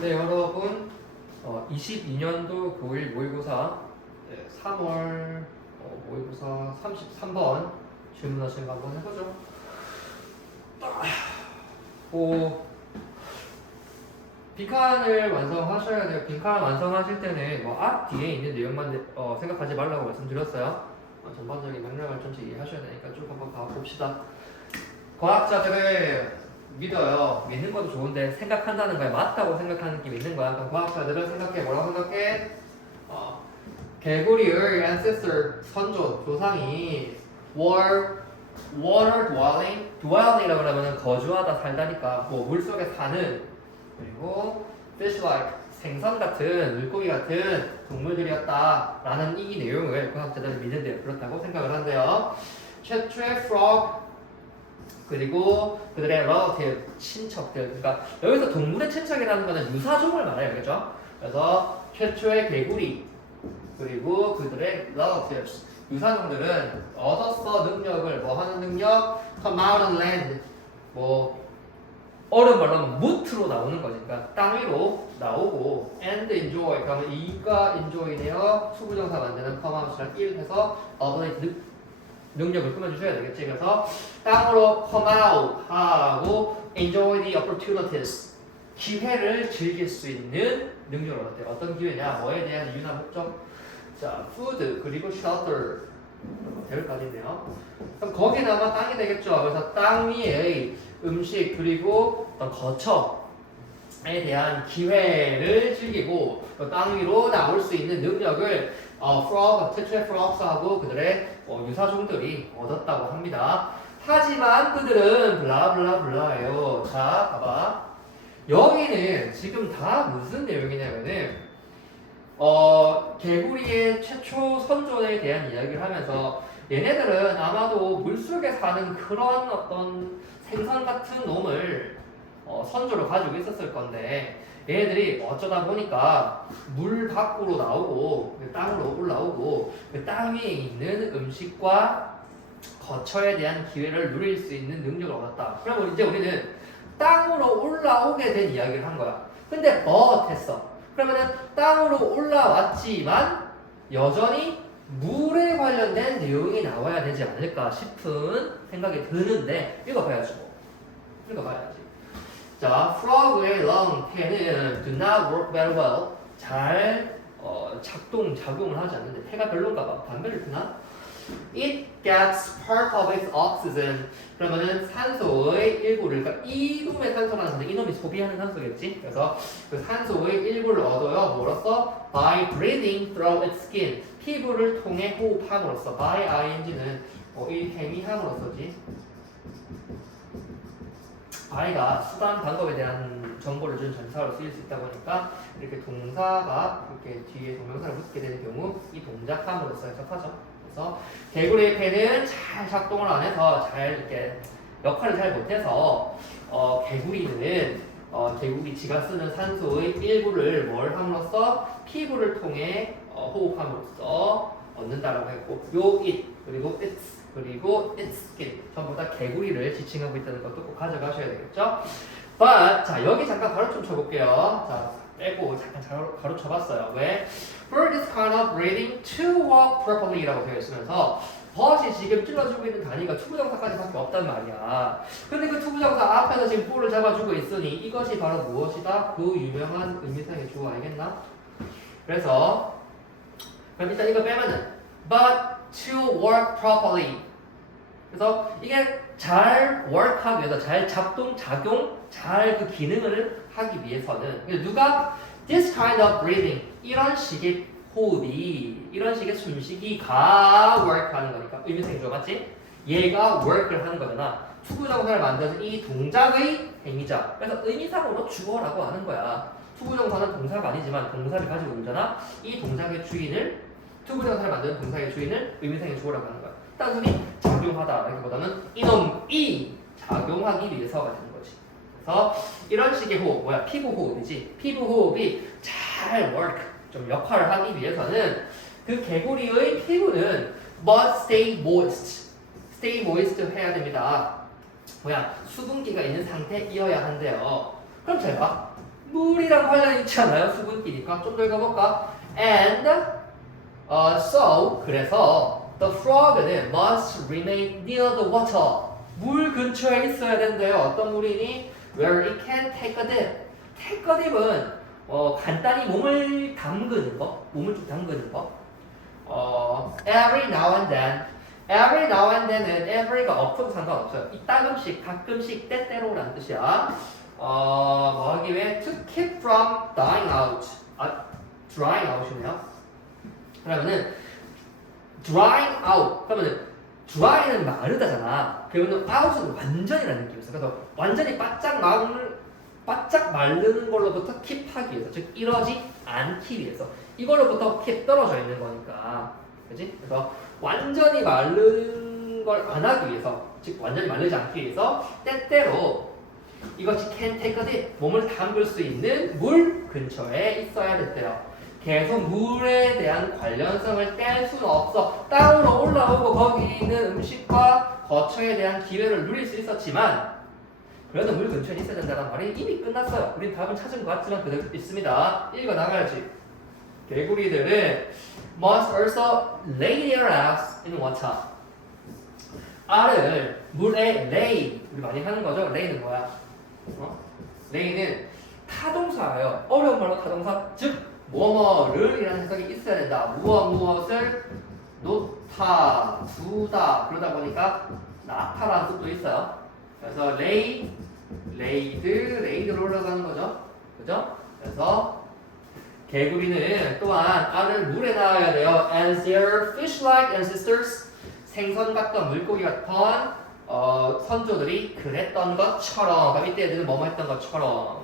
네, 여러분 22년도 고1 모의고사 3월 모의고사 33번 질문하시는 거 한번 해보죠. 빈칸을 완성하셔야 돼요. 빈칸 완성하실 때는 앞 뒤에 있는 내용만 생각하지 말라고 말씀드렸어요. 전반적인 맥락을 좀 이해하셔야 되니까 쭉 한번 가봅시다. 과학자들을 믿어요. 믿는 것도 좋은데 생각한다는 거야. 맞다고 생각하는 느낌이 있는 거야. 그럼 과학자들은 생각해. 뭐라고 생각해? 개구리의 ancestor, 선조, 조상이 water dwelling이라고 하면 거주하다 살다니까 물속에 사는, 그리고 fish like, 생선 같은, 물고기 같은 동물들이었다라는 이 내용을 과학자들은 믿는데요. 그렇다고 생각을 한대요. 최초의 frog, 그리고 그들의 relative, 친척들. 그러니까 여기서 동물의 친척이라는 것은 유사종을 말해요. 그죠? 그래서 최초의 개구리, 그리고 그들의 relatives, 유사종들은 얻었어 능력을, 뭐 하는 능력? come out on land, 어려운 말로 하면 무트로 나오는 거지. 그러니까 땅 위로 나오고 and enjoy, 그러면 이가 enjoy네요. 수부정사 만드는 come out이랑 1 해서 ability, 능력을 꾸며주셔야 되겠지. 그래서 땅으로 come out 하고 enjoy the opportunities, 기회를 즐길 수 있는 능력을 얻었대요. 어떤 기회냐? 뭐에 대한 이유나 목적? 자, food, 그리고 shelter, 대를까지 있네요. 그럼 거기다가 땅이 되겠죠. 그래서 땅 위의 음식, 그리고 어떤 거처에 대한 기회를 즐기고 땅 위로 나올 수 있는 능력을 frog, 최초의 frogs하고 그들의 유사종들이 얻었다고 합니다. 하지만 그들은 블라블라블라예요. 자, 봐봐. 여기는 지금 다 무슨 내용이냐면은 개구리의 최초 선조에 대한 이야기를 하면서 얘네들은 아마도 물속에 사는 그런 어떤 생선 같은 놈을 선조로 가지고 있었을 건데, 얘네들이 어쩌다 보니까 물 밖으로 나오고 땅으로 올라오고 땅 위에 있는 음식과 거처에 대한 기회를 누릴 수 있는 능력을 얻었다. 그러면 이제 우리는 땅으로 올라오게 된 이야기를 한 거야. 근데 했어. 그러면은 땅으로 올라왔지만 여전히 물에 관련된 내용이 나와야 되지 않을까 싶은 생각이 드는데 읽어봐야지 뭐. 읽어봐야지. 자, frog의 lung, 폐는 do not work very well, 잘 작용을 하지 않는데, 폐가 별론가 봐. 담배를 피나? It gets part of its oxygen. 그러면은 산소의 일부를, 그러니까 이놈의 산소라는 것은 이놈이 소비하는 산소겠지. 그래서 그 산소의 일부를 얻어요. 뭐로써? By breathing through its skin. 피부를 통해 호흡함으로써. by ing는 이 행위함으로써지. by가 수단 방법에 대한 정보를 준 전사로 쓰일 수 있다 보니까 이렇게 동사가 이렇게 뒤에 동명사를 붙게 되는 경우 이 동작함으로써 해석하죠. 그래서 개구리의 폐는 잘 작동을 안 해서 잘 이렇게 역할을 잘 못해서 개구리는 개구리 지가 쓰는 산소의 일부를 뭘 함으로써 피부를 통해 호흡함으로써 얻는다라고 했고, 요 it, 그리고 its, 그리고 its skin 전부 다 개구리를 지칭하고 있다는 것도 꼭 가져가셔야 되겠죠. But 자, 여기 잠깐 가로 좀 쳐볼게요. 자, 빼고 잠깐 가로 쳐봤어요. 왜? For this kind of breathing to walk properly 라고 되어 있으면서 but이 지금 찔러주고 있는 단위가 투부정사까지밖에 없단 말이야. 근데 그 투부정사 앞에서 지금 볼을 잡아주고 있으니 이것이 바로 무엇이다? 그 유명한 의미상의 주어 알겠나? 그래서 그럼 일단 이거 빼면은 but to work properly. 그래서 이게 잘 work하기 위해서, 잘 작용, 잘 그 기능을 하기 위해서는 누가 this kind of breathing, 이런 식의 호흡이, 이런 식의 숨쉬기가 work하는 거니까 의미상의 주어 맞지? 얘가 work를 하는 거잖아. 투부정사를 만드는 이 동작의 행위자. 그래서 의미상으로 주어라고 하는 거야. 투부정사는 동사가 아니지만 동사를 가지고 있잖아. 이 동작의 주인을, 투부정사를 만드는 동사의 주인을 의미상의 주어라고 하는 거야. 단순히 작용하다라기보다는 이놈이 작용하기 위해서가 되는 거지. 그래서 이런 식의 호흡, 피부 호흡이지. 피부 호흡이 잘 work, 좀 역할을 하기 위해서는 그 개구리의 피부는 must stay moist 해야 됩니다. 수분기가 있는 상태이어야 한대요. 그럼 잘 봐. 물이랑 관련이 있지 않아요? 수분기니까. 좀 더 읽어볼까? And so 그래서 the frog는 must remain near the water. 물 근처에 있어야 된대요. 어떤 물이니? Where it can take a dip. take a dip은 간단히 몸을 담그는 거, 몸을 좀 담그는 거. Every now and then. Every now and then은 every가 없어도 상관없어요. 이따금씩, 가끔씩, 때때로라는 뜻이야. 뭐 하기 위해 to keep from dying out. drying out이네요. 그러면은 drying out. 그러면은 dry는 마르다잖아. 그러면은 out은 완전이라는 느낌이 있어. 그래서 완전히 바짝 마르는 걸로부터 keep하기 위해서, 즉 이러지 않기 위해서. 이걸로부터 keep 떨어져 있는 거니까, 그렇지? 그래서 완전히 마르는 걸 안 하기 위해서, 즉 완전히 마르지 않기 위해서 때때로 이것이 can take a dip, 몸을 담글 수 있는 물 근처에 있어야 됐대요. 계속 물에 대한 관련성을 뗄 수는 없어. 땅으로 올라오고 거기 있는 음식과 거처에 대한 기회를 누릴 수 있었지만 그래도 물 근처에 있어야 된다는 말이 이미 끝났어요. 우린 답은 찾은 것 같지만 그대로 있습니다. 읽어 나가야지. 개구리들은 must also lay their eggs in water. 알을 물에 lay, 우리 많이 하는 거죠? lay는 뭐야? lay는 타동사예요. 어려운 말로 타동사, 즉 뭐뭐를 이라는 해석이 있어야 된다. 무엇을 놓다, 두다. 그러다 보니까 나타라는 뜻도 있어요. 그래서 lay, laid로 올라가는 거죠. 그죠? 그래서 개구리는 또한 알을 물에 낳아야 돼요. And their fish-like ancestors, 생선 같던 물고기 같던 선조들이 그랬던 것처럼, 그러니까 이때 애들은 뭐뭐 했던 것처럼.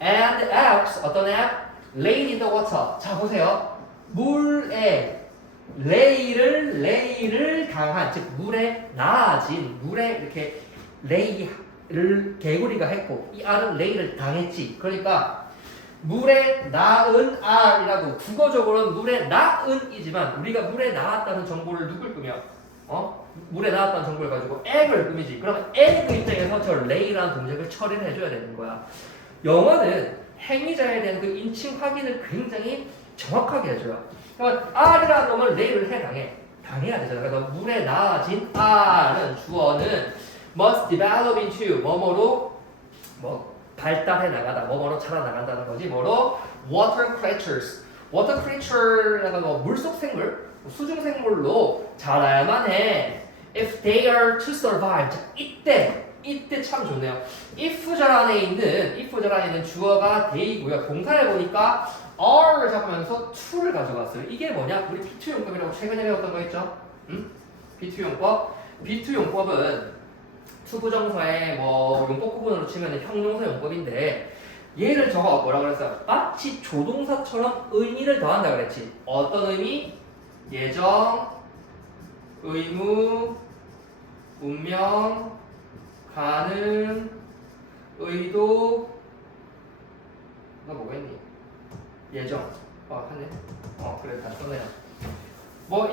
And eggs, 어떤 egg? Laid in the water. 자 보세요. 물에 lay를 강한, 즉 물에 나아진, 물에 이렇게 lay를 개구리가 했고 이 알은 lay를 당했지. 그러니까 물에 낳은 알이라고, 국어적으로는 물에 낳은이지만 우리가 물에 낳았다는 정보를 누굴 끄며 물에 낳았다는 정보를 가지고 액을 꾸미지. 그러면 액의 입장에서 저 lay라는 동작을 처리를 해줘야 되는 거야. 영어는 행위자에 대한 그 인칭 확인을 굉장히 정확하게 해줘요. 그러면 R이라는 놈을 lay를 당해야 되잖아. 그래서 물에 나아진 R은 주어는 must develop into 뭐뭐로 발달해 나가다, 뭐뭐로 자라나간다는 거지. 뭐로? water creatures. water creature라고 물속 생물, 수중 생물로 자라야만 해. if they are to survive. 자, 이때 참 좋네요. if 절 안에 있는 주어가 they이고요. 동사를 보니까 are를 잡으면서 to를 가져갔어요. 이게 뭐냐? 우리 B2 용법이라고 최근에 배웠던 거 있죠? B2 용법. B2 용법은 투부정사의 용법 구분으로 치면 형용사 용법인데 얘를 저거 뭐라고 그랬어요? 마치 조동사처럼 의미를 더한다 그랬지. 어떤 의미? 예정, 의무, 운명, 가능, 의도, 뭐가 있니? 예정. 하네. 그래, 다 썼네요.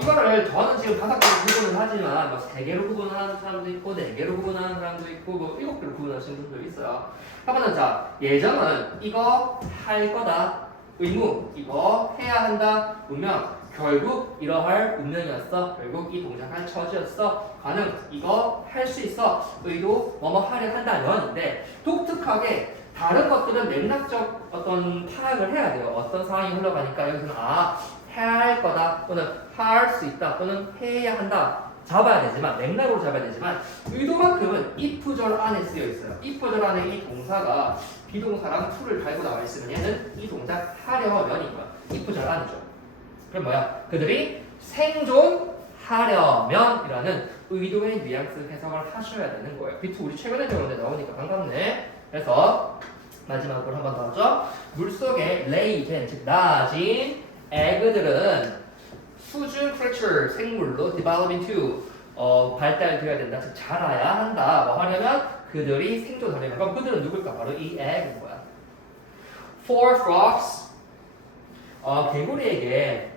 이거를 저는 지금 5개로 구분을 하지만 3개로 구분하는 사람도 있고 4개로 구분하는 사람도 있고 7개로 구분하시는 분도 있어요. 한번은 자, 예정은 이거 할 거다. 의무, 이거 해야 한다. 운명, 결국 이러할 운명이었어. 결국 이 동작할 처지였어. 가능, 이거 할 수 있어. 의도, 뭐뭐 하려 한다면인데 독특하게 다른 것들은 맥락적 어떤 파악을 해야 돼요. 어떤 상황이 흘러가니까 여기서는 해야 할 거다 또는 할 수 있다 또는 해야 한다 잡아야 되지만, 맥락으로 잡아야 되지만 의도만큼은 if절 안에 쓰여 있어요. if절 안에 이 동사가 비동사랑 to를 달고 나와 있으면 얘는 이 동작 하려면인 거야. if절 안이죠. 그럼 뭐야? 그들이 생존하려면이라는 의도의 뉘앙스 해석을 하셔야 되는 거예요. B2 우리 최근에 배웠는데 나오니까 반갑네. 그래서 마지막으로 한 번 더 하죠. 물속에 lay, 즉 나아진 에그들은 수중 creature, 생물로 develop into 발달되어야 된다. 즉 자라야 한다. 뭐 하려면 그들이 생존하려면. 그럼 그들은 누굴까? 바로 이 에그인 거야. For frogs, 개구리에게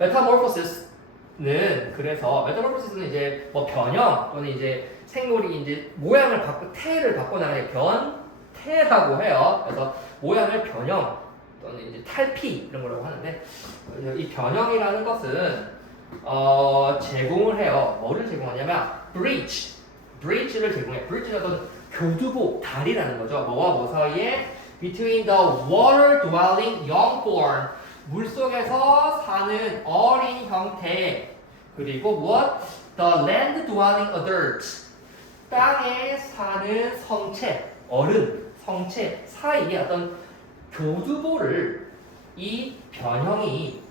metamorphosis는 그래서 metamorphosis는 변형 또는 생물이 모양을 태를 바꿔 나가는 형태라고 해요. 그래서 모양을 변형 또는 이제 탈피 이런 거라고 하는데 이 변형이라는 것은 제공을 해요. 뭐를 제공하냐면 bridge를 제공해. bridge는 어떤 교두보, 다리라는 거죠. 뭐와 뭐 사이에 between the water dwelling youngborn 물속에서 사는 어린 형태 그리고 무엇? the land dwelling adults 땅에 사는 성체, 어른, 성체 사이에 어떤 교두보를 이 변형이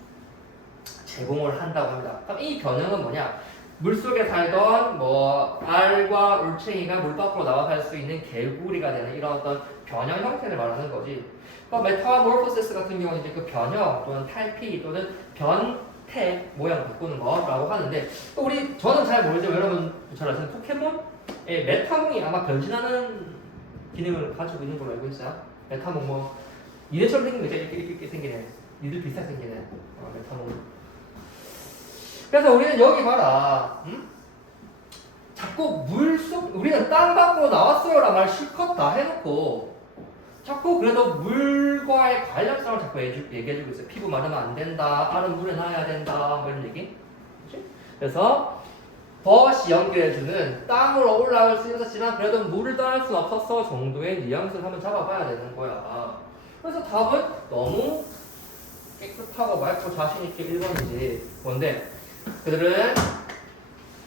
제공을 한다고 합니다. 그럼 이 변형은 뭐냐? 물속에 살던 뭐 알과 울챙이가 물 밖으로 나와 살 수 있는 개구리가 되는 이런 어떤 변형 형태를 말하는 거지. 그러니까 메타모르포시스 같은 경우는 이제 그 변형 또는 탈피 또는 변태 모양을 바꾸는 거라고 하는데 또 저는 잘 모르지만 여러분 잘 아시는 포켓몬의 메타몽이 아마 변신하는 기능을 가지고 있는 걸로 알고 있어요. 메타몽 뭐 니네처럼 생긴 거죠. 이렇게 생기네. 니들 비슷하게 생기네. 메타몽. 그래서 우리는 여기 봐라. 자꾸 우리는 땅 밖으로 나왔어요 라는 말 실컷 다 해놓고 자꾸 그래도 물과의 관련성을 자꾸 얘기해주고 있어요. 피부 마르면 안 된다. 알은 물에 놔야 된다. 뭐 이런 얘기. 그치? 그래서 벗이 연결해주는 땅으로 올라올 수 있었지만 그래도 물을 떠날 수는 없었어 정도의 뉘앙스를 한번 잡아봐야 되는 거야. 그래서 답은 너무 깨끗하고 맑고 자신있게 1번이지. 뭔데? 그들은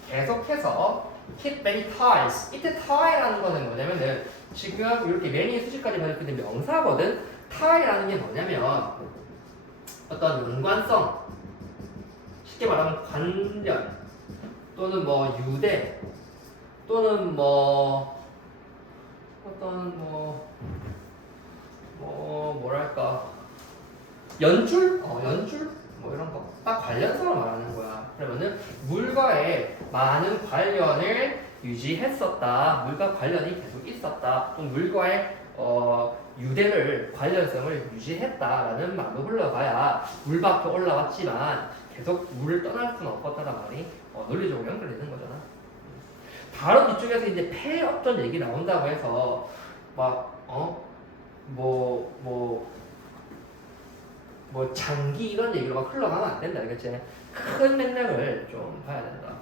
계속해서 keep many ties. 이때 tie라는 거는 뭐냐면은 지금 이렇게 many 수식까지 발표된 명사거든. tie라는 게 뭐냐면 어떤 연관성, 쉽게 말하면 관련 또는 뭐 유대 또는 뭐 어떤 뭐랄까 연출? 연출? 뭐 이런 거. 딱 관련성을 말하는 거야. 그러면은 물과의 많은 관련을 유지했었다. 물과 관련이 계속 있었다. 또 물과의 유대를 관련성을 유지했다라는 말로 흘러가야 물 밖에 올라왔지만 계속 물을 떠날 수는 없었다는 말이 논리적으로 연결되는 거잖아. 바로 뒤쪽에서 이제 폐업전 얘기 나온다고 해서 뭐 장기 이런 얘기로 막 흘러가면 안 된다. 알겠지? 큰 맥락을 좀 봐야 된다.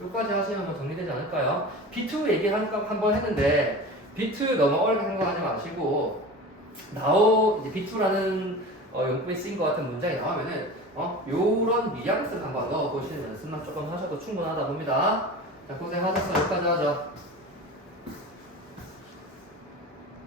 여기까지 하시면 뭐 정리되지 않을까요? B2 얘기 한번 했는데 B2 너무 어렵게 생각하지 마시고 이제 B2라는 용품에 쓰인 것 같은 문장이 나오면은 요런 뉘앙스를 한번 넣어보시는 연습만 조금 하셔도 충분하다 봅니다. 자, 고생하셨어요. 여기까지 하죠.